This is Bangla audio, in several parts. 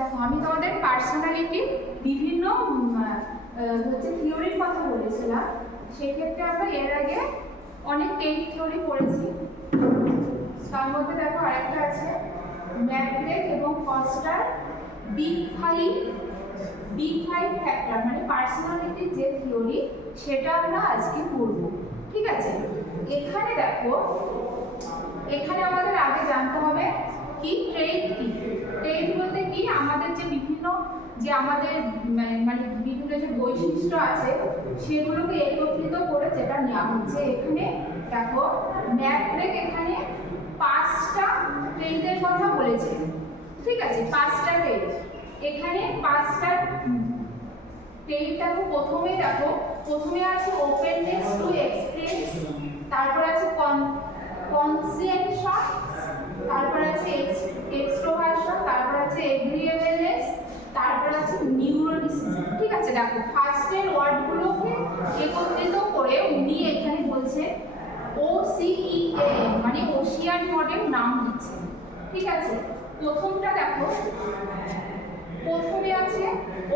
দেখো আমি তোমাদের পার্সোনালিটি বিভিন্ন থিওরির কথা বলেছিলাম। সেক্ষেত্রে আমরা এর আগে অনেক টেইট থিওরি পড়েছি। তার মধ্যে দেখো আরেকটা আছে ম্যাকগ্রেগ এবং ফস্টার বিগ ফাইভ ফ্যাক্টর, মানে পার্সোনালিটির যে থিওরি সেটা আমরা আজকে পড়ব। ঠিক আছে, এখানে দেখো এখানে আমাদের আগে জানতে হবে কি ট্রেইট কি। ট্রেইট বলতে কি আমাদের যে বিভিন্ন বিভিন্ন যে বৈশিষ্ট্য আছে সেগুলোকে একত্রিত করে যেটা নেওয়া হচ্ছে। এখানে দেখো ম্যাকগ্রেগ এখানে 5টা ট্রেইটের কথা বলেছে। ঠিক আছে, 5টা ট্রেইট, এখানে 5টা ট্রেইট দেখো। প্রথমে আছে ওপেননেস টু এক্সপ্রেস, তারপর আছে কনসেনশন, তারপর আছে এক্সট্রোভার্সন, তারপর আছে এগ্রিয়েবলনেস, তারপর আছে নিউরোটিসিজম। ঠিক আছে, দেখো ফার্স্টের ওয়ার্ডগুলোকে একত্রিত করে উনি এখানে বলছেন OCEAM, মানে ওশিয়ান মডেল নাম দিচ্ছেন। ঠিক আছে, প্রথমটা দেখো, প্রথমে আছে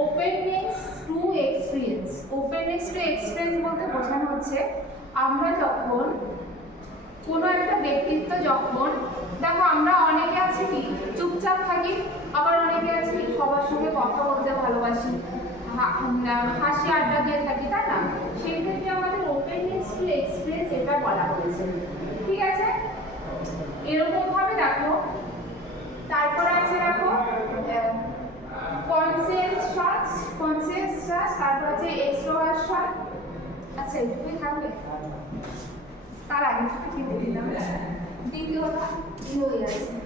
openness to experience. Openness to experience বলতে বোঝানো হচ্ছে আমরা যখন কোনো একটা ব্যক্তিত্ব দেখো আমরা অনেকে আছে কি চুপচাপ থাকি, আবার অনেকে আছে কি সবার সঙ্গে কথা বলতে ভালোবাসি, হাসি আড্ডা দিয়ে থাকি, তাই না? সেই ক্ষেত্রে আমাদের ওপেননেস টু এক্সপ্রেস এটা বলা হয়েছে। ঠিক আছে, এরকম ভাবে দেখো তারপর আছে দেখো কনসেনসাস, তারপর আছে এক্সট্রোভার্সন। আচ্ছা এটুকুই থাকবে, তার আগে থেকে ঠিক দিলাম দ্বিতীয়টা হয়ে যাচ্ছে।